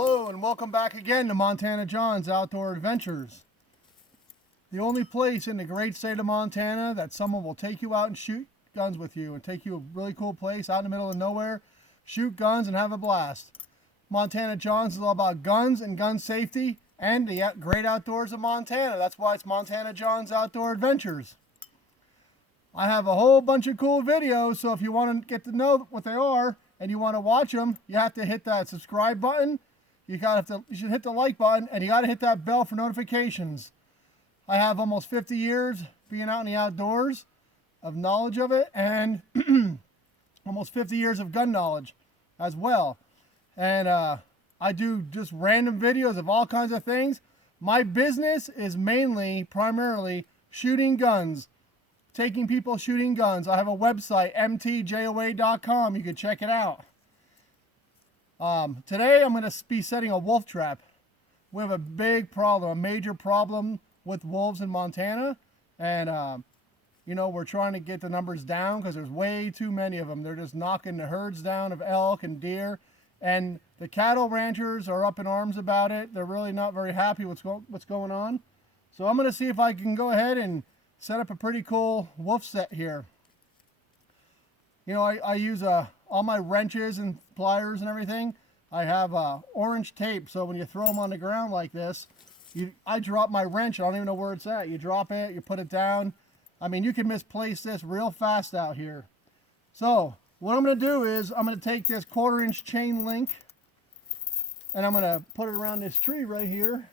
Hello and welcome back again to Montana John's Outdoor Adventures. The only place in the great state of Montana that someone will take you out and shoot guns with you and take you a really cool place out in the middle of nowhere, shoot guns and have a blast. Montana John's is all about guns and gun safety and the great outdoors of Montana. That's why it's Montana John's Outdoor Adventures. I have a whole bunch of cool videos, so if you want to get to know what they are and you want to watch them, you have to hit that subscribe button. You should hit the like button, and you got to hit that bell for notifications. I have almost 50 years being out in the outdoors of knowledge of it, and almost 50 years of gun knowledge as well. And I do just random videos of all kinds of things. My business is primarily shooting guns, taking people shooting guns. I have a website, mtjoa.com. You can check it out. Today I'm going to be setting a wolf trap. We have a big problem, a major problem with wolves in Montana, and we're trying to get the numbers down because there's way too many of them. They're just knocking the herds down of elk and deer, and the cattle ranchers are up in arms about it. They're really not very happy with what's going on. So I'm going to see if I can go ahead and set up a pretty cool wolf set here. I use all my wrenches and pliers and everything. I have orange tape, so when you throw them on the ground like this, I drop my wrench. I don't even know where it's at. You drop it, you put it down. I mean, you can misplace this real fast out here. So what I'm going to do is I'm going to take this 1/4-inch chain link and I'm going to put it around this tree right here,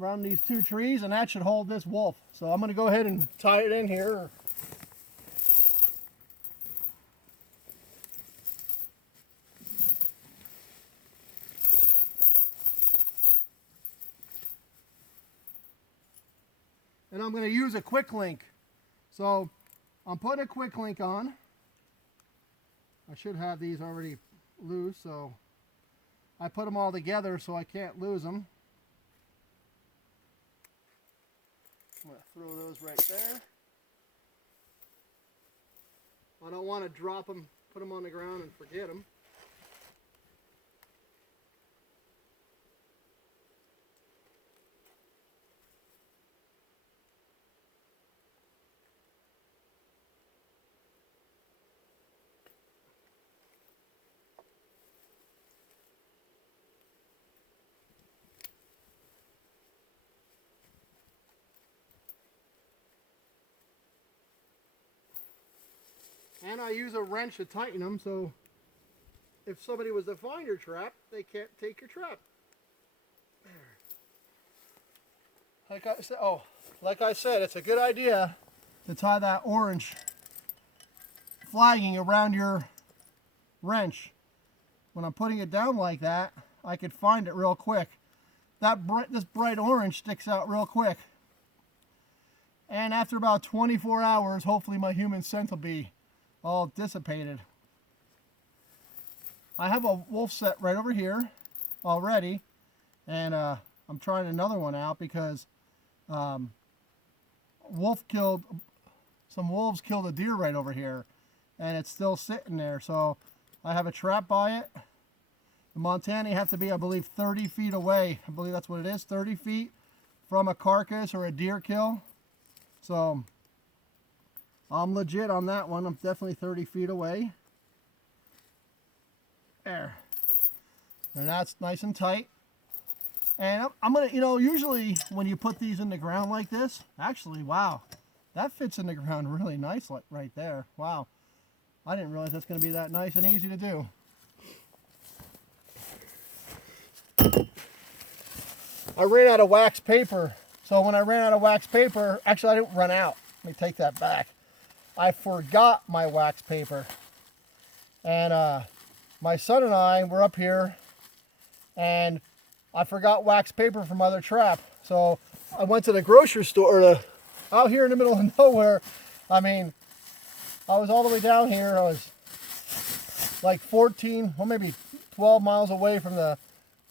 around these two trees, and that should hold this wolf. So I'm going to go ahead and tie it in here. And I'm going to use a quick link. So I'm putting a quick link on. I should have these already loose, so I put them all together so I can't lose them. I'm going to throw those right there. I don't want to drop them, put them on the ground and forget them. And I use a wrench to tighten them, so if somebody was to find your trap, they can't take your trap. Like I said, it's a good idea to tie that orange flagging around your wrench. When I'm putting it down like that, I could find it real quick. This bright orange sticks out real quick. And after about 24 hours, hopefully my human scent will be all dissipated. I have a wolf set right over here already, and I'm trying another one out because some wolves killed a deer right over here, and it's still sitting there. So I have a trap by it. In Montana, you have to be, I believe, 30 feet away. I believe that's what it is, 30 feet from a carcass or a deer kill. So I'm legit on that one. I'm definitely 30 feet away. There. And that's nice and tight. And I'm going to, usually when you put these in the ground like this, actually, wow, that fits in the ground really nice right there. Wow. I didn't realize that's going to be that nice and easy to do. I ran out of wax paper. So when I ran out of wax paper, actually I didn't run out. Let me take that back. I forgot my wax paper, and my son and I were up here, and I forgot wax paper from my other trap. So I went to the grocery store, out here in the middle of nowhere. I mean, I was all the way down here. I was like 14, well maybe 12 miles away from the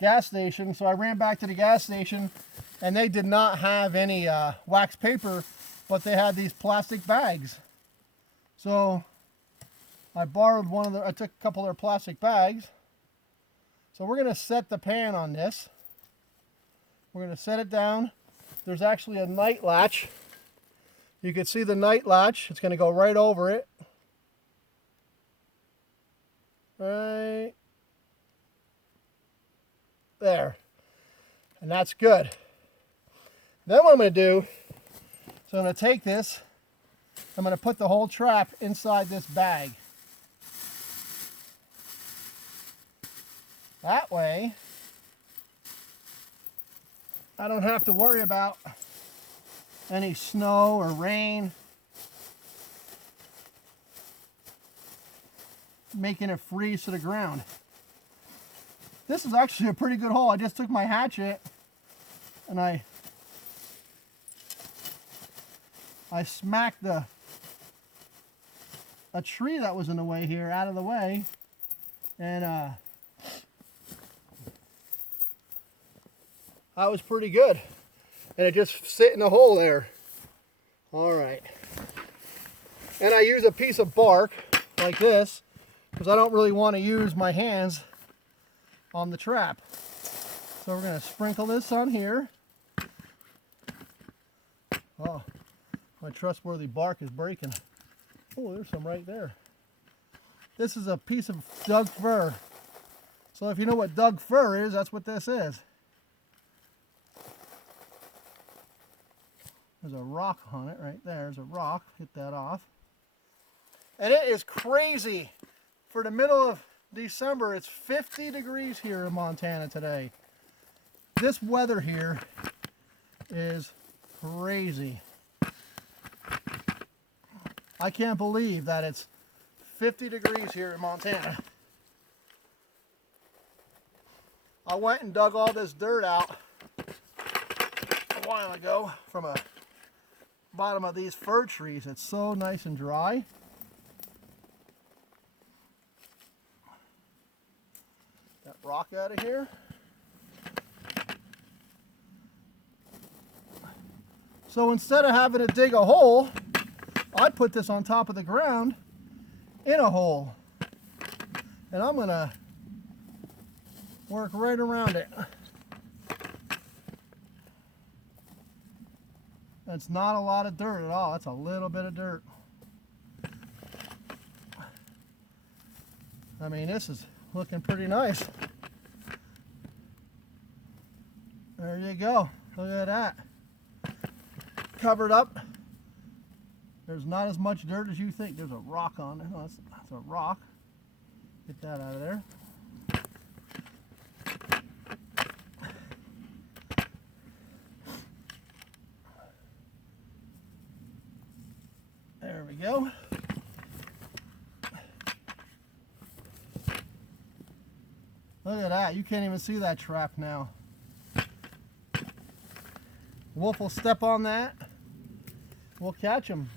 gas station. So I ran back to the gas station, and they did not have any wax paper, but they had these plastic bags. So I borrowed I took a couple of their plastic bags, So we're going to set the pan on this. We're going to set it down. There's actually a night latch. You can see the night latch. It's going to go right over it. Right there. And that's good. Then what I'm going to do is I'm going to take this, I'm going to put the whole trap inside this bag. That way, I don't have to worry about any snow or rain making it freeze to the ground. This is actually a pretty good hole. I just took my hatchet and I smacked a tree that was in the way here out of the way, and that was pretty good. And it just sit in the hole there. All right. And I use a piece of bark like this because I don't really want to use my hands on the trap. So we're going to sprinkle this on here. Oh, my trustworthy bark is breaking. Oh, there's some right there. This is a piece of Doug fir. So if you know what Doug fir is, that's what this is. There's a rock on it right there. There's a rock. Hit that off. And it is crazy. For the middle of December, it's 50 degrees here in Montana today. This weather here is crazy. I can't believe that it's 50 degrees here in Montana. I went and dug all this dirt out a while ago from a bottom of these fir trees. It's so nice and dry. That rock out of here. So instead of having to dig a hole, I put this on top of the ground in a hole. And I'm going to work right around it. That's not a lot of dirt at all. That's a little bit of dirt. I mean, this is looking pretty nice. There you go. Look at that. Covered up. There's not as much dirt as you think. There's a rock on it. Oh, that's a rock. Get that out of there. There we go. Look at that. You can't even see that trap now. Wolf will step on that. We'll catch him.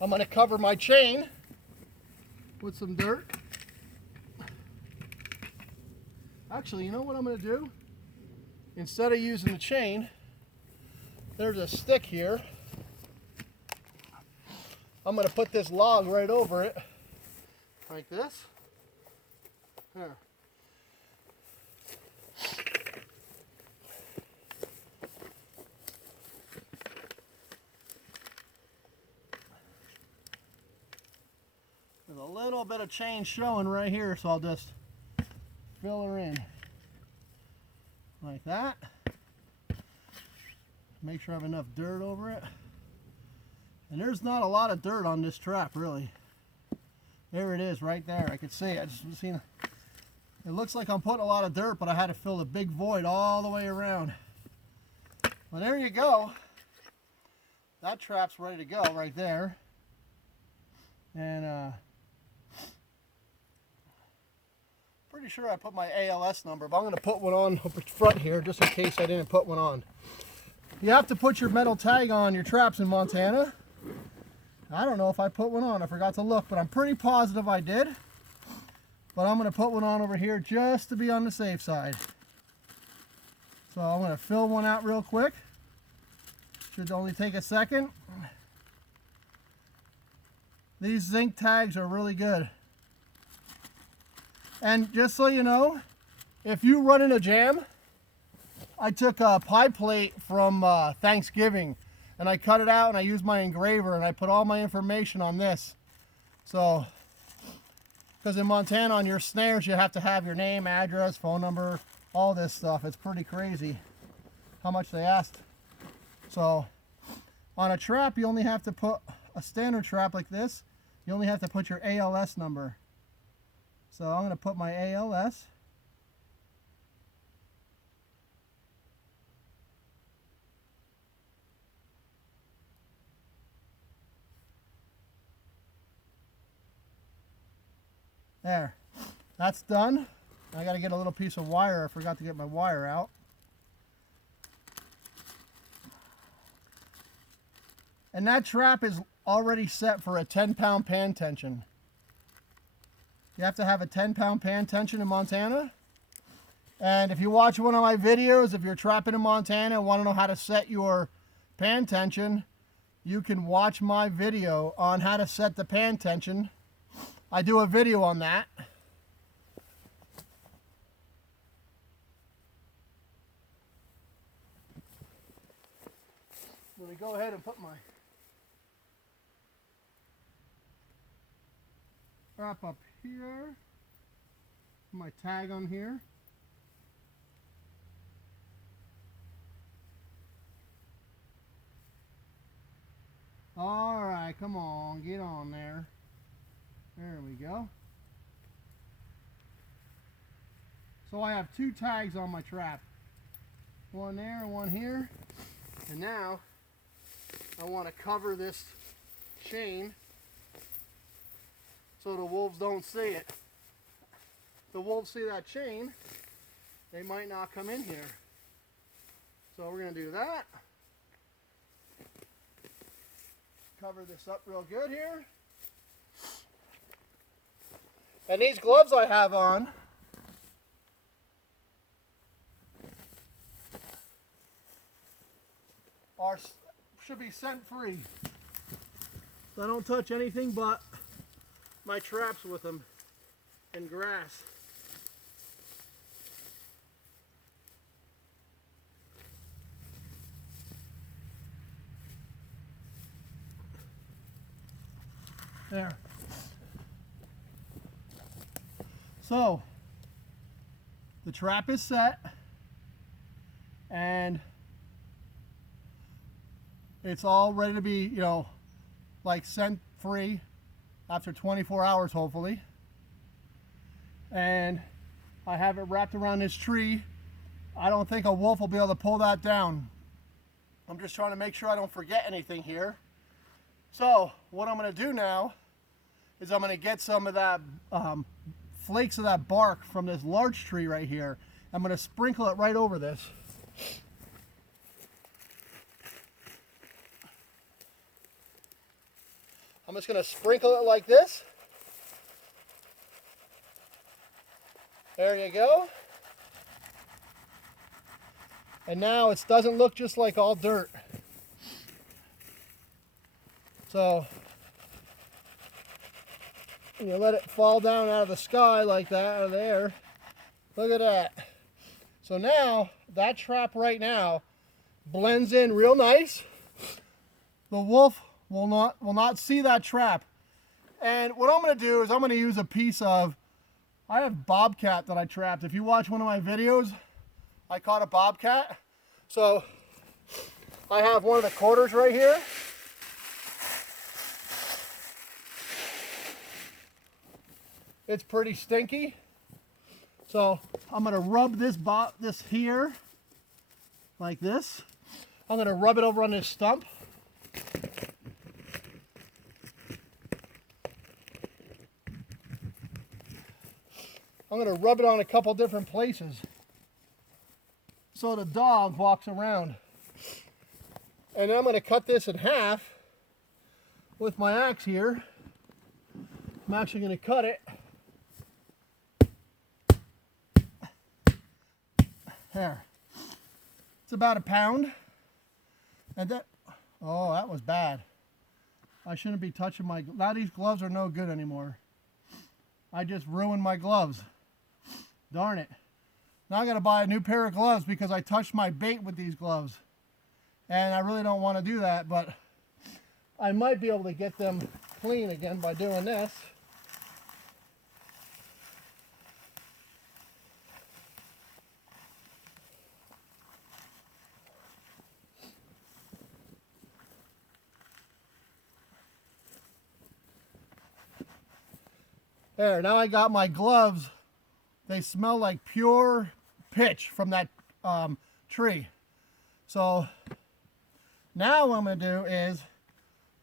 I'm going to cover my chain with some dirt. Actually, you know what I'm going to do? Instead of using the chain, there's a stick here. I'm going to put this log right over it, like this. Here. There's a little bit of chain showing right here, so I'll just fill her in like that. Make sure I have enough dirt over it. And there's not a lot of dirt on this trap, really. There it is, right there. I can see it. I just seen it. It looks like I'm putting a lot of dirt, but I had to fill a big void all the way around. Well, there you go. That trap's ready to go right there. And pretty sure I put my ALS number, but I'm going to put one on up front here just in case I didn't put one on. You have to put your metal tag on your traps in Montana. I don't know if I put one on. I forgot to look, but I'm pretty positive I did. But I'm going to put one on over here just to be on the safe side. So I'm going to fill one out real quick. Should only take a second. These zinc tags are really good. And just so you know, if you run in a jam, I took a pie plate from Thanksgiving and I cut it out and I used my engraver and I put all my information on this. So, because in Montana on your snares you have to have your name, address, phone number, all this stuff. It's pretty crazy how much they asked. So on a trap you only have to put a standard trap like this. You only have to put your ALS number. So I'm going to put my ALS. There, that's done. I got to get a little piece of wire. I forgot to get my wire out. And that trap is already set for a 10-pound pan tension. You have to have a 10-pound pan tension in Montana. And if you watch one of my videos, if you're trapping in Montana and want to know how to set your pan tension, you can watch my video on how to set the pan tension. I do a video on that. I'm going to go ahead and put my strap up here. My tag on here. All right, come on, get on there. There we go. So I have two tags on my trap. One there and one here. And now I want to cover this chain so the wolves don't see it. If the wolves see that chain, they might not come in here. So we're going to do that. Cover this up real good here. And these gloves I have on should be scent free. So I don't touch anything but my traps with them and grass. There. So the trap is set and it's all ready to be, like scent free after 24 hours hopefully. And I have it wrapped around this tree. I don't think a wolf will be able to pull that down. I'm just trying to make sure I don't forget anything here. So what I'm going to do now is I'm going to get some of that flakes of that bark from this large tree right here. I'm going to sprinkle it right over this. I'm just going to sprinkle it like this. There you go. And now it doesn't look just like all dirt. So you let it fall down out of the sky like that, out of the air. Look at that. So now that trap right now blends in real nice. The wolf will not see that trap. And what I'm going to do is I'm going to use a piece of, I have bobcat that I trapped. If you watch one of my videos, I caught a bobcat. So I have one of the quarters right here. It's pretty stinky. So I'm going to rub this here like this. I'm going to rub it over on this stump. I'm going to rub it on a couple different places so the dog walks around. And then I'm going to cut this in half with my axe here. I'm actually going to cut it. There. It's about a pound. And that, oh, that was bad. I shouldn't be touching my, now these gloves are no good anymore. I just ruined my gloves. Darn it. Now I got to buy a new pair of gloves because I touched my bait with these gloves. And I really don't want to do that, but I might be able to get them clean again by doing this. There, now I got my gloves. They smell like pure pitch from that tree. So now what I'm going to do is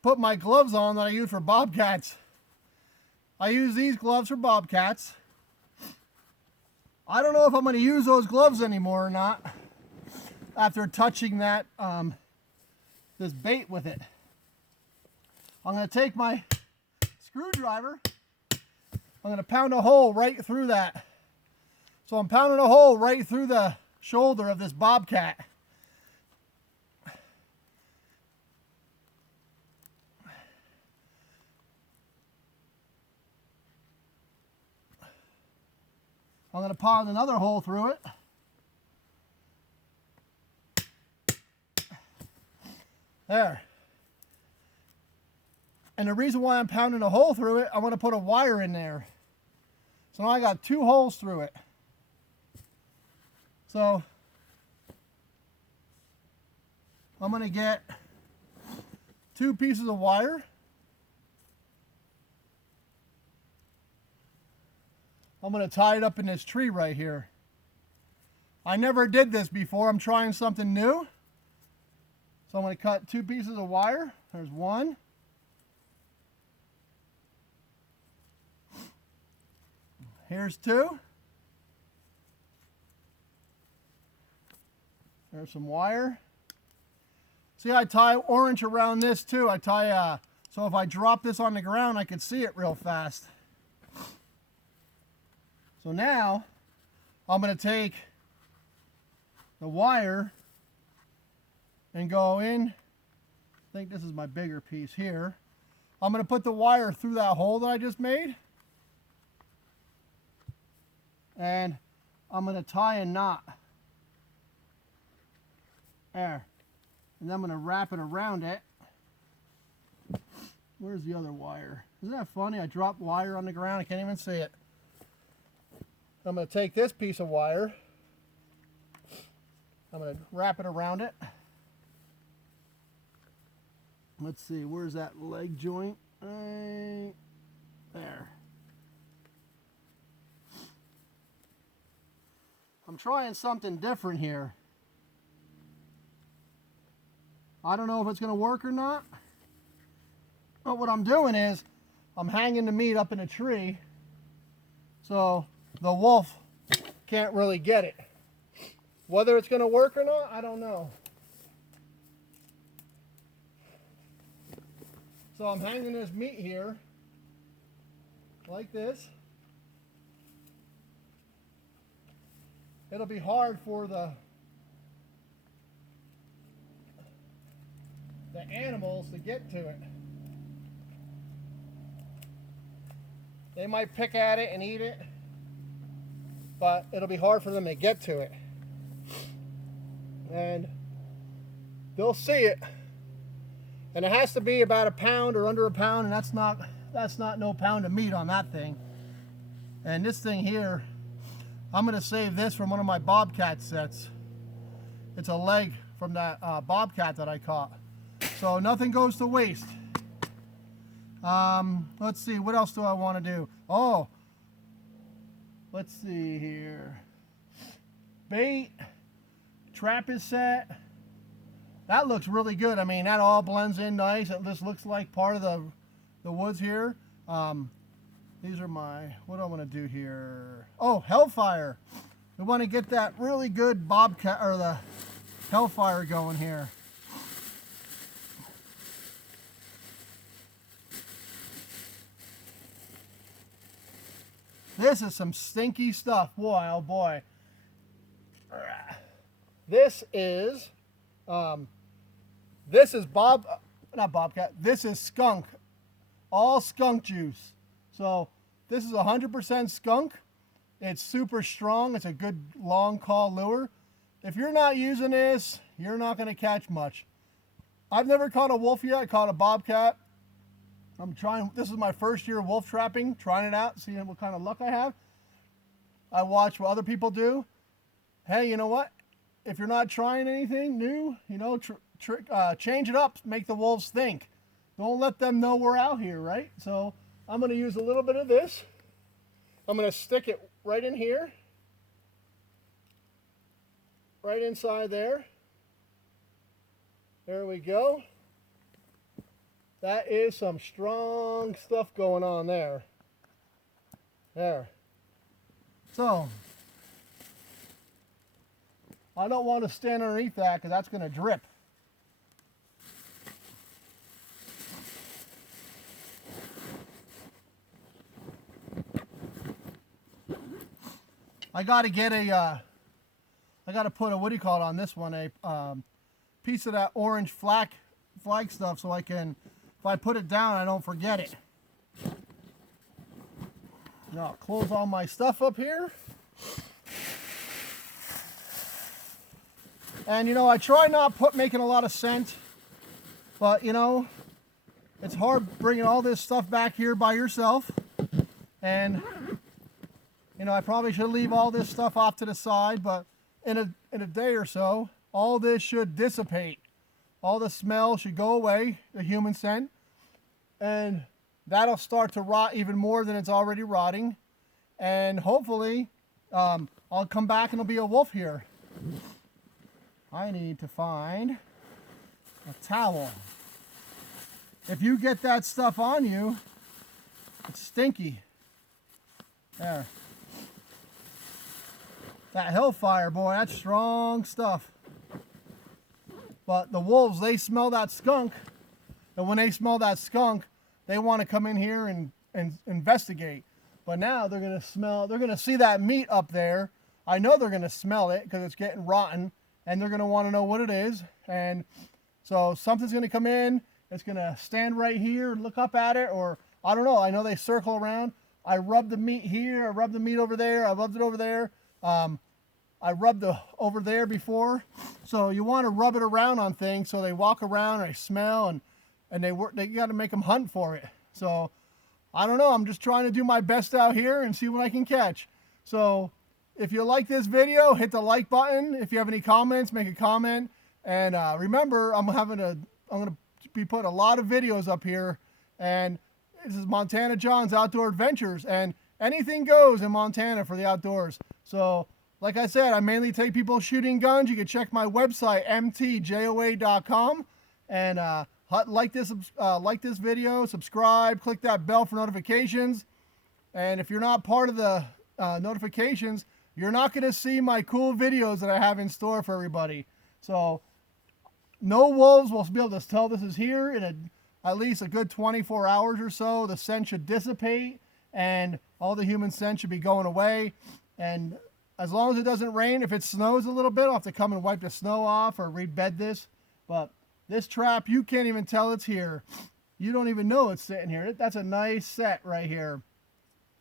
put my gloves on that I use for bobcats. I use these gloves for bobcats. I don't know if I'm going to use those gloves anymore or not after touching that this bait with it. I'm going to take my screwdriver. I'm going to pound a hole right through that. So I'm pounding a hole right through the shoulder of this bobcat. I'm going to pound another hole through it. There. And the reason why I'm pounding a hole through it, I want to put a wire in there. So now I got 2 holes through it. So I'm going to get 2 pieces of wire. I'm going to tie it up in this tree right here. I never did this before. I'm trying something new. So I'm going to cut 2 pieces of wire. There's 1. Here's 2. There's some wire. See, I tie orange around this too. I tie, so if I drop this on the ground, I can see it real fast. So now, I'm going to take the wire and go in. I think this is my bigger piece here. I'm going to put the wire through that hole that I just made. And I'm going to tie a knot. There. And then I'm going to wrap it around it. Where's the other wire? Isn't that funny? I dropped wire on the ground. I can't even see it. I'm going to take this piece of wire. I'm going to wrap it around it. Let's see. Where's that leg joint? Right there. I'm trying something different here. I don't know if it's going to work or not. But what I'm doing is I'm hanging the meat up in a tree so the wolf can't really get it. Whether it's going to work or not, I don't know. So I'm hanging this meat here like this. It'll be hard for the animals to get to it. They might pick at it and eat it, but it'll be hard for them to get to it. And they'll see it. And it has to be about a pound or under a pound, and that's not no pound of meat on that thing. And this thing here, I'm going to save this from one of my bobcat sets. It's a leg from that bobcat that I caught. So nothing goes to waste. Let's see, what else do I want to do? Oh, let's see here. Bait, trap is set. That looks really good. I mean, that all blends in nice. It just looks like part of the woods here. These are my, what do I want to do here? Oh, Hellfire. We want to get that really good bobcat, or the Hellfire going here. This is some stinky stuff. Boy, oh boy. This is not bobcat, this is skunk. All skunk juice. So this is 100% skunk. It's super strong. It's a good long call lure. If you're not using this, you're not going to catch much. I've never caught a wolf yet. I caught a bobcat. I'm trying, this is my first year wolf trapping, trying it out, seeing what kind of luck I have. I watch what other people do. Hey, you know what? If you're not trying anything new, you know, change it up, make the wolves think. Don't let them know we're out here, right? So I'm going to use a little bit of this. I'm going to stick it right in here. Right inside there. There we go. That is some strong stuff going on there. There. So, I don't want to stand underneath that because that's going to drip. I got to get a, I got to put a, what do you call it on this one, a piece of that orange flag stuff so I can, if I put it down, I don't forget it. Now I'll close all my stuff up here. And you know, I try not making a lot of scent, but you know, it's hard bringing all this stuff back here by yourself. And you know, I probably should leave all this stuff off to the side, but in a day or so, all this should dissipate. All the smell should go away, the human scent, and that'll start to rot even more than it's already rotting. And hopefully, I'll come back and there'll be a wolf here. I need to find a towel. If you get that stuff on you, it's stinky. There. That hellfire, boy, that's strong stuff. But the wolves, they smell that skunk. And when they smell that skunk, they want to come in here and investigate. But now they're going to smell, they're going to see that meat up there. I know they're going to smell it because it's getting rotten. And they're going to want to know what it is. And so something's going to come in. It's going to stand right here and look up at it. Or I don't know. I know they circle around. I rub the meat here. I rub the meat over there. I rubbed it over there. I rubbed over there before. So you want to rub it around on things so they walk around and they smell and they got to make them hunt for it. So I don't know. I'm just trying to do my best out here and see what I can catch. So if you like this video, hit the like button. If you have any comments, make a comment. And remember, I'm going to be putting a lot of videos up here. And this is Montana John's Outdoor Adventures. And anything goes in Montana for the outdoors. So like I said, I mainly take people shooting guns. You can check my website, mtjoa.com. And like this video, subscribe, click that bell for notifications. And if you're not part of the notifications, you're not going to see my cool videos that I have in store for everybody. So no wolves will be able to tell this is here in at least a good 24 hours or so. The scent should dissipate and all the human scent should be going away. And as long as it doesn't rain, if it snows a little bit, I'll have to come and wipe the snow off or rebed this. But this trap, you can't even tell it's here. You don't even know it's sitting here. That's a nice set right here.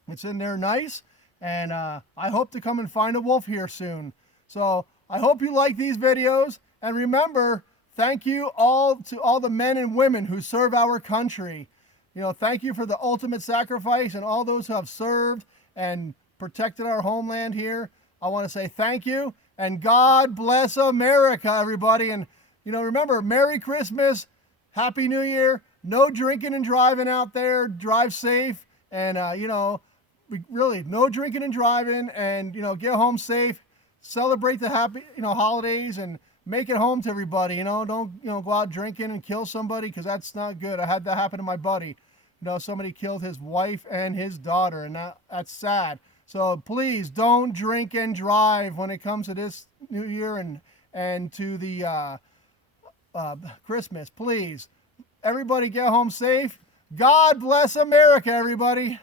It's in there nice. And I hope to come and find a wolf here soon. So I hope you like these videos. And remember, thank you all to all the men and women who serve our country. You know, thank you for the ultimate sacrifice and all those who have served and protected our homeland here. I want to say thank you. And God bless America, everybody. And, you know, remember, Merry Christmas, Happy New Year. No drinking and driving out there. Drive safe. And, you know, really, no drinking and driving, and you know, get home safe, celebrate the happy, you know, holidays, and make it home to everybody. You know, don't, you know, go out drinking and kill somebody, because that's not good. I had that happen to my buddy. You know, somebody killed his wife and his daughter, and that's sad. So please don't drink and drive when it comes to this New Year and to the Christmas. Please, everybody, get home safe. God bless America, everybody.